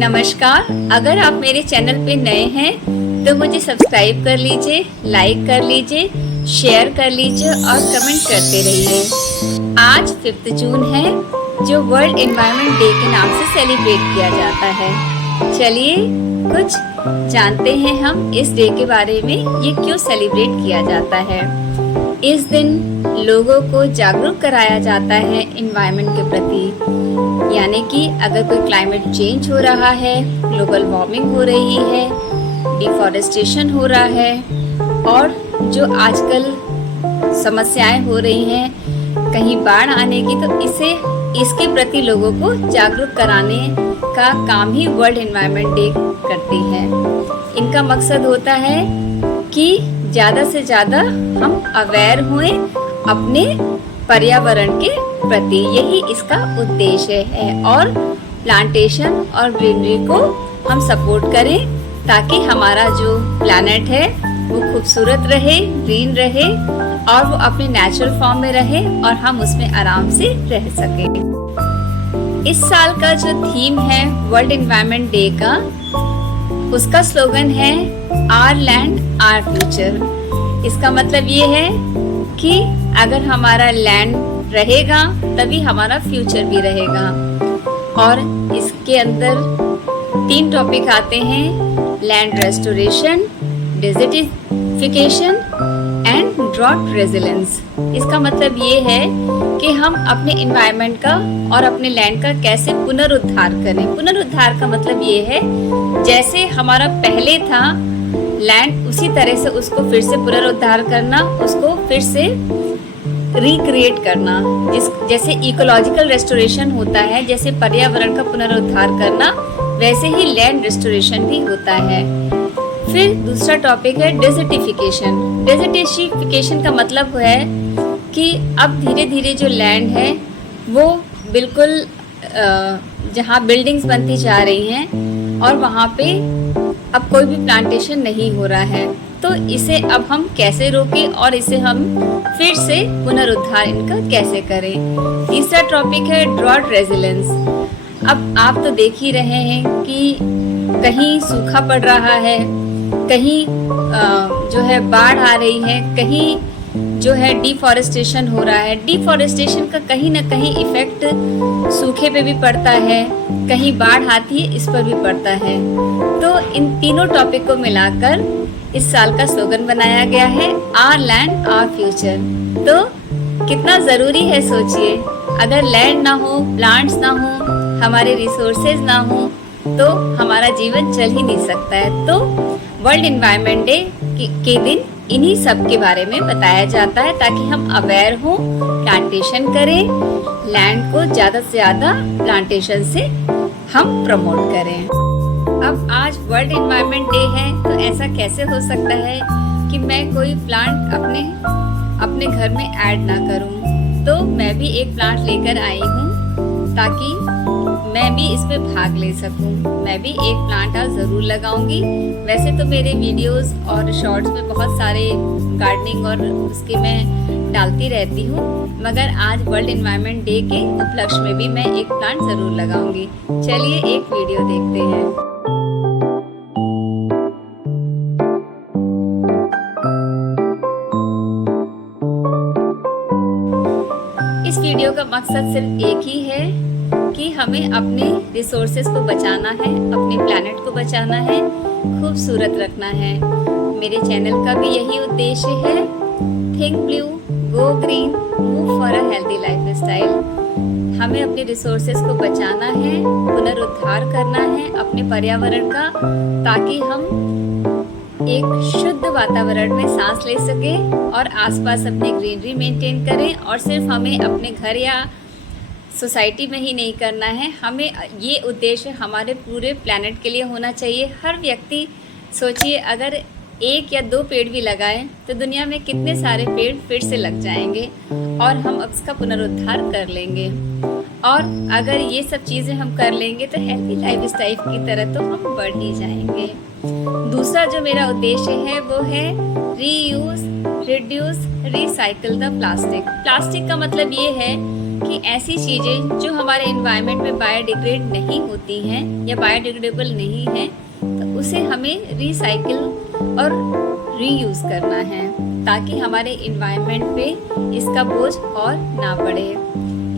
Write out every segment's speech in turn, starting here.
नमस्कार। अगर आप मेरे चैनल पे नए हैं तो मुझे सब्सक्राइब कर लीजिए, लाइक कर लीजिए, शेयर कर लीजिए और कमेंट करते रहिए। आज 5 जून है जो वर्ल्ड एनवायरनमेंट डे के नाम से सेलिब्रेट किया जाता है। चलिए कुछ जानते हैं हम इस डे के बारे में, ये क्यों सेलिब्रेट किया जाता है। इस दिन लोगों को जागरूक कराया जाता है एनवायरनमेंट के प्रति, यानी कि अगर कोई क्लाइमेट चेंज हो रहा है, ग्लोबल वार्मिंग हो रही है, डिफॉरेस्टेशन हो रहा है और जो आजकल समस्याएं हो रही हैं, कहीं बाढ़ आने की, तो इसके प्रति लोगों को जागरूक कराने का काम ही वर्ल्ड एनवायरनमेंट डे करती है। इनका मकसद होता है कि ज़्यादा से ज़्यादा हम अवेयर हुए अपने पर्यावरण के प्रति, यही इसका उद्देश्य है। और प्लांटेशन और ग्रीनरी को हम सपोर्ट करें ताकि हमारा जो प्लैनेट है वो खूबसूरत रहे, ग्रीन रहे और वो अपने नेचुरल फॉर्म में रहे और हम उसमें आराम से रह सकें। इस साल का जो थीम है वर्ल्ड एनवायरनमेंट डे का, उसका स्लोगन है आवर लैंड आवर फ्यूचर। इसका मतलब ये है कि अगर हमारा लैंड रहेगा तभी हमारा फ्यूचर भी रहेगा। और इसके अंदर 3 टॉपिक आते हैं: land restoration, desertification and drought resilience. इसका मतलब ये है कि हम अपने एनवायरनमेंट का और अपने लैंड का कैसे पुनरुद्धार करें। पुनरुद्धार का मतलब ये है जैसे हमारा पहले था लैंड, उसी तरह से उसको फिर से पुनरुद्धार करना, उसको फिर से रिक्रिएट करना। जैसे इकोलॉजिकल रेस्टोरेशन होता है, जैसे पर्यावरण का पुनरुद्धार करना, वैसे ही लैंड रेस्टोरेशन भी होता है। फिर दूसरा टॉपिक है डेजर्टिफिकेशन। डेजर्टिफिकेशन का मतलब है कि अब धीरे धीरे जो लैंड है वो बिल्कुल जहाँ बिल्डिंग्स बनती जा रही हैं और वहाँ पे अब कोई भी प्लांटेशन नहीं हो रहा है, तो इसे अब हम कैसे रोकें और इसे हम फिर से पुनरुद्धार इनका कैसे करें। तीसरा टॉपिक है ड्रॉट रेजिलेंस। अब आप तो देख ही रहे हैं कि कहीं सूखा पड़ रहा है, कहीं जो है बाढ़ आ रही है, कहीं जो है डिफॉरेस्टेशन हो रहा है। डिफॉरेस्टेशन का कहीं ना कहीं इफेक्ट सूखे पे भी पड़ता है, कहीं बाढ़ आती है इस पर भी पड़ता है। तो इन तीनों टॉपिक को मिलाकर इस साल का स्लोगन बनाया गया है आवर लैंड आवर फ्यूचर। तो कितना ज़रूरी है सोचिए, अगर लैंड ना हो, प्लांट्स ना हो, हमारे रिसोर्सेज ना हो तो हमारा जीवन चल ही नहीं सकता है। तो वर्ल्ड एनवायरनमेंट डे के दिन इन्हीं सब के बारे में बताया जाता है ताकि हम अवेयर हों, प्लांटेशन करें, लैंड को ज़्यादा से ज़्यादा प्लांटेशन से हम प्रमोट करें। अब आज वर्ल्ड एनवायरनमेंट डे है, तो ऐसा कैसे हो सकता है कि मैं कोई प्लांट अपने घर में ऐड ना करूं। तो मैं भी एक प्लांट लेकर आई हूं ताकि मैं भी इसमें भाग ले सकूं। मैं भी एक प्लांट आज ज़रूर लगाऊंगी। वैसे तो मेरे वीडियोस और शॉर्ट्स में बहुत सारे गार्डनिंग और उसके मैं डालती रहती हूँ, मगर आज वर्ल्ड एनवायरनमेंट डे के उपलक्ष्य में भी मैं एक प्लांट ज़रूर लगाऊंगी। चलिए एक वीडियो देखते हैं। इस वीडियो का मकसद सिर्फ एक ही है कि हमें अपने रिसोर्सेज को बचाना है, अपने प्लैनेट को बचाना है, खूबसूरत रखना है। मेरे चैनल का भी यही उद्देश्य है, think blue, go green, move for a healthy life style. हमें अपने रिसोर्सेज को बचाना है, पुनरुद्धार करना है अपने पर्यावरण का, ताकि हम एक शुद्ध वातावरण में सांस ले सकें और आसपास अपनी ग्रीनरी मेंटेन करें। और सिर्फ हमें अपने घर या सोसाइटी में ही नहीं करना है, हमें ये उद्देश्य हमारे पूरे प्लैनेट के लिए होना चाहिए। हर व्यक्ति सोचिए, अगर 1 या 2 पेड़ भी लगाएं तो दुनिया में कितने सारे पेड़ फिर से लग जाएंगे और हम इसका पुनरुद्धार कर लेंगे। और अगर ये सब चीज़ें हम कर लेंगे तो हेल्थी लाइफ स्टाइल की तरह तो हम बढ़ ही जाएंगे। दूसरा जो मेरा उद्देश्य है वो है reuse, reduce, recycle the plastic. Plastic का मतलब ये है कि ऐसी चीज़ें जो हमारे इन्वायरमेंट में बायोडिग्रेड नहीं होती हैं या बायोडिग्रेडेबल नहीं हैं, तो उसे हमें रिसाइकिल और रीयूज़ करना है ताकि हमारे इन्वायरमेंट पे इसका बोझ और ना बढ़े।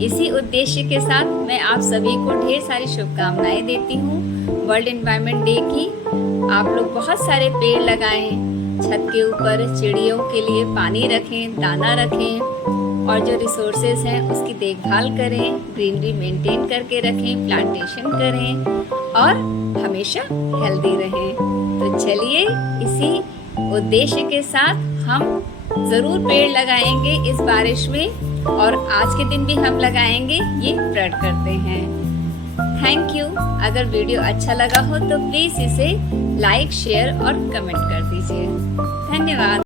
इसी उद्देश्य के साथ मैं आप सभी को ढेर सारी शुभकामनाएं देती हूँ वर्ल्ड एनवायरनमेंट डे की। आप लोग बहुत सारे पेड़ लगाएं, छत के ऊपर चिड़ियों के लिए पानी रखें, दाना रखें और जो रिसोर्सेज हैं उसकी देखभाल करें, ग्रीनरी मेंटेन करके रखें, प्लांटेशन करें और हमेशा हेल्दी रहें। तो चलिए इसी उद्देश्य के साथ हम ज़रूर पेड़ लगाएंगे इस बारिश में और आज के दिन भी हम लगाएंगे, ये प्रण करते हैं। Thank you. अगर वीडियो अच्छा लगा हो तो प्लीज़ इसे लाइक, शेयर और कमेंट कर दीजिए। धन्यवाद।